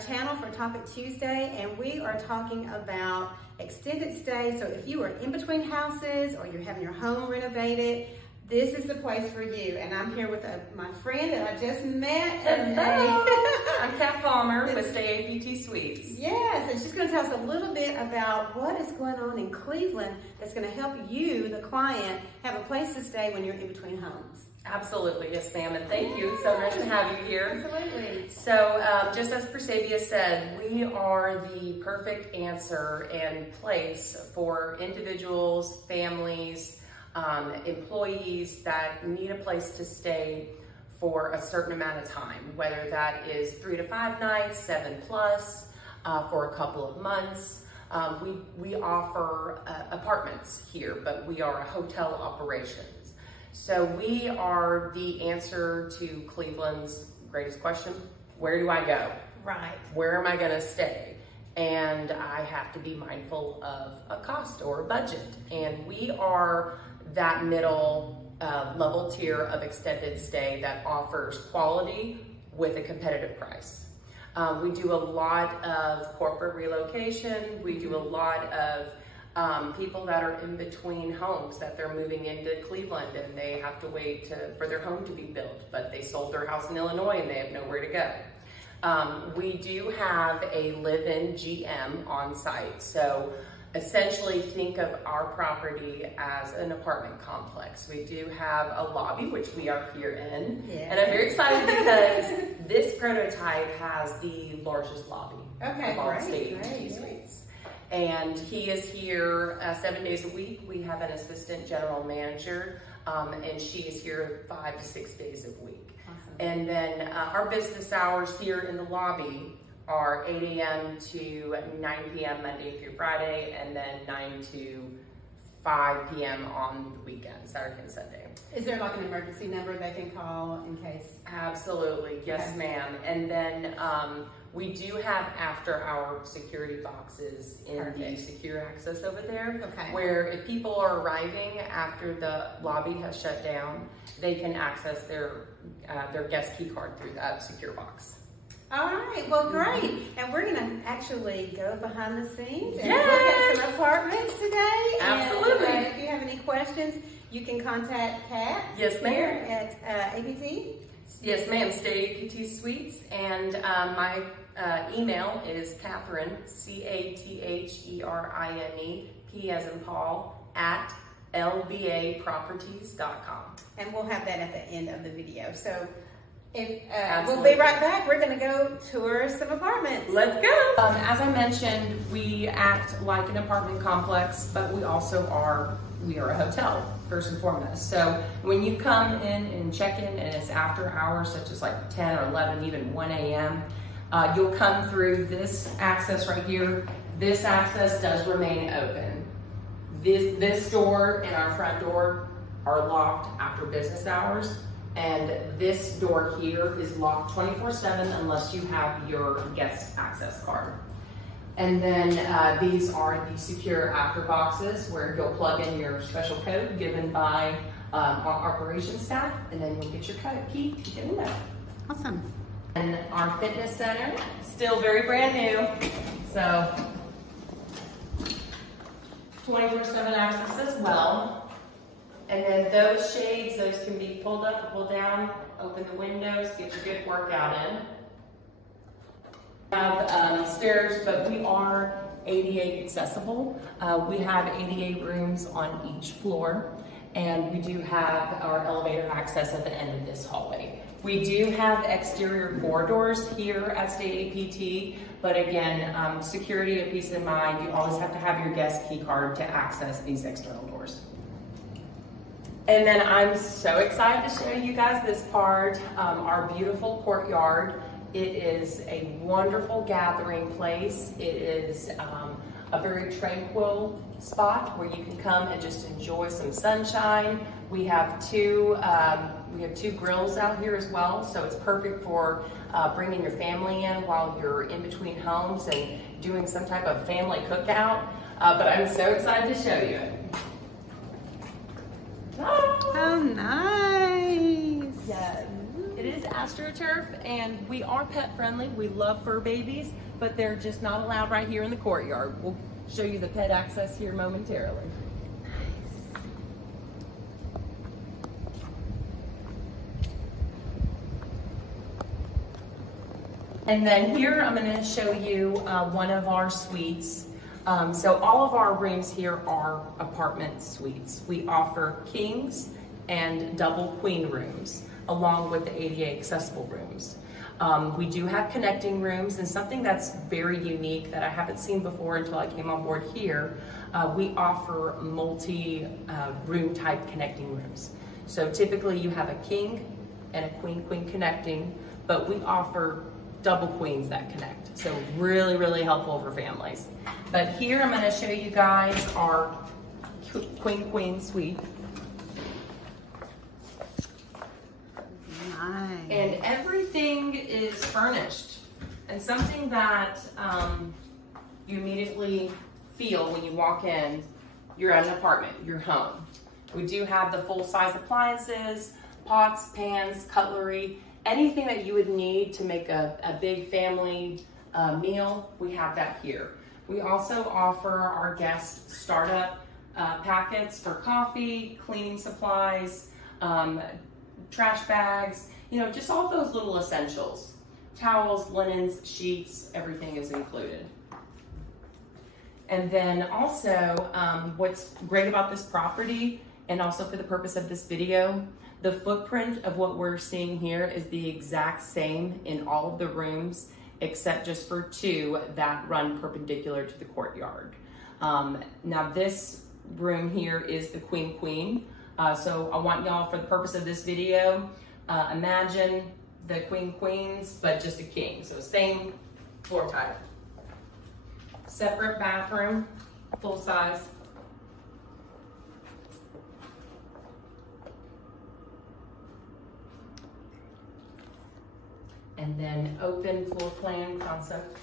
channel for Topic Tuesday, and we are talking about extended stay. So if you are in between houses or you're having your home renovated, this is the place for you. And I'm here with my friend that I just met today. I'm Kat Palmer with Stay APT Suites. Yes, and she's going to tell us a little bit about what is going on in Cleveland that's going to help you, the client, have a place to stay when you're in between homes. Absolutely, yes ma'am, and thank you. So nice to have you here. Absolutely. So just as Persavia said, we are the perfect answer and place for individuals, families, employees that need a place to stay for a certain amount of time, whether that is 3 to 5 nights, 7+, for a couple of months. We offer apartments here, but we are a hotel operations. So we are the answer to Cleveland's greatest question: where do I go? Right. Where am I gonna stay? And I have to be mindful of a cost or a budget. And we are that middle level tier of extended stay that offers quality with a competitive price. We do a lot of corporate relocation. We do a lot of people that are in between homes, that they're moving into Cleveland and they have to wait for their home to be built, but they sold their house in Illinois and they have nowhere to go. We do have a live-in GM on site. So essentially think of our property as an apartment complex. We do have a lobby, which we are here in. Yes. And I'm very excited because this prototype has the largest lobby of all Stay APT Suites. And he is here 7 days a week. We have an assistant general manager, and she is here 5 to 6 days a week. Awesome. And then our business hours here in the lobby are 8 a.m. to 9 p.m. Monday through Friday, and then 9 to 5 p.m. on the weekends, Saturday and Sunday. Is there like an emergency number they can call in case? Absolutely, yes ma'am. And then we do have after-hour security boxes in the secure access over there, where if people are arriving after the lobby has shut down, they can access their guest key card through that secure box. All right, well, great. And we're gonna actually go behind the scenes and look at some apartments today. Absolutely. And if you have any questions, you can contact Kat. Yes, ma'am. At APT. Yes, ma'am, Stay APT Suites. And my email is Catherine, CATHERINE, P as in Paul, at lbaproperties.com. And we'll have that at the end of the video. So we'll be right back. We're going to go tour some apartments. Let's go. As I mentioned, we act like an apartment complex, but we also are a hotel, first and foremost. So when you come in and check in and it's after hours, such as like 10 or 11, even 1 a.m., you'll come through this access right here. This access does remain open. This door and our front door are locked after business hours. And this door here is locked 24/7 unless you have your guest access card. And then these are the secure after boxes where you'll plug in your special code given by our operations staff, and then you'll get your key to get in there. Awesome. And our fitness center, still very brand new. So 24/7 access as well. And then those shades, those can be pulled up or pulled down, open the windows, get your good workout in. We have stairs, but we are ADA accessible. We have ADA rooms on each floor, and we do have our elevator access at the end of this hallway. We do have exterior corridors here at Stay APT, but again, security and peace of mind, you always have to have your guest key card to access these external doors. And then I'm so excited to show you guys this part, our beautiful courtyard. It is a wonderful gathering place. It is a very tranquil spot where you can come and just enjoy some sunshine. We have two grills out here as well, so it's perfect for bringing your family in while you're in between homes and doing some type of family cookout. But I'm so excited to show you it. Oh, nice. Yes, it is AstroTurf, and we are pet friendly. We love fur babies, but they're just not allowed right here in the courtyard. We'll show you the pet access here momentarily. And then here I'm going to show you one of our suites. So all of our rooms here are apartment suites. We offer kings and double queen rooms along with the ADA accessible rooms. We do have connecting rooms, and something that's very unique that I haven't seen before until I came on board here, we offer multi-room type connecting rooms. So typically you have a king and a queen connecting, but we offer double queens that connect. So really, really helpful for families. But here I'm going to show you guys our queen suite. Nice. And everything is furnished. And something that you immediately feel when you walk in, you're at an apartment, you're home. We do have the full-size appliances, pots, pans, cutlery, anything that you would need to make a big family meal, we have that here. We also offer our guests startup packets for coffee, cleaning supplies, trash bags, just all those little essentials. Towels, linens, sheets, everything is included. And then also, what's great about this property, and also for the purpose of this video, the footprint of what we're seeing here is the exact same in all of the rooms, except just for 2 that run perpendicular to the courtyard. Now this room here is the queen. So I want y'all, for the purpose of this video, imagine the queens, but just a king. So same floor type. Separate bathroom, full size. And then open floor plan concept.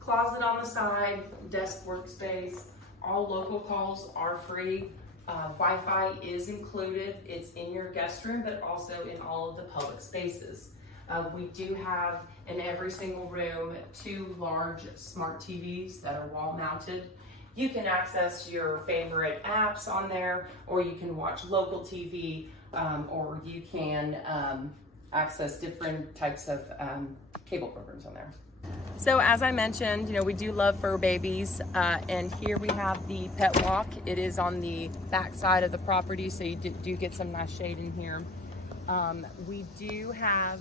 Closet on the side, desk workspace. All local calls are free. Wi-Fi is included. It's in your guest room, but also in all of the public spaces. We do have in every single room 2 large smart TVs that are wall mounted. You can access your favorite apps on there, or you can watch local TV, or you can access different types of cable programs on there. So as I mentioned, we do love fur babies, and here we have the pet walk. It is on the back side of the property, so you do get some nice shade in here. We do have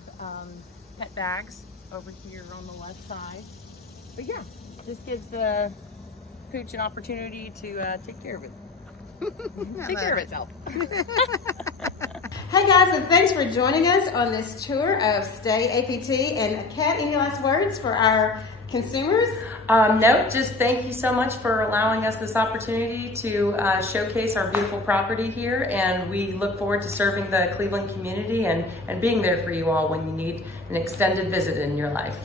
pet bags over here on the left side. But yeah, this gives the pooch an opportunity to take care of it. Take care of itself. Hey guys, and thanks for joining us on this tour of Stay APT. And Kat, any last words for our consumers? No, just thank you so much for allowing us this opportunity to showcase our beautiful property here, and we look forward to serving the Cleveland community and being there for you all when you need an extended visit in your life.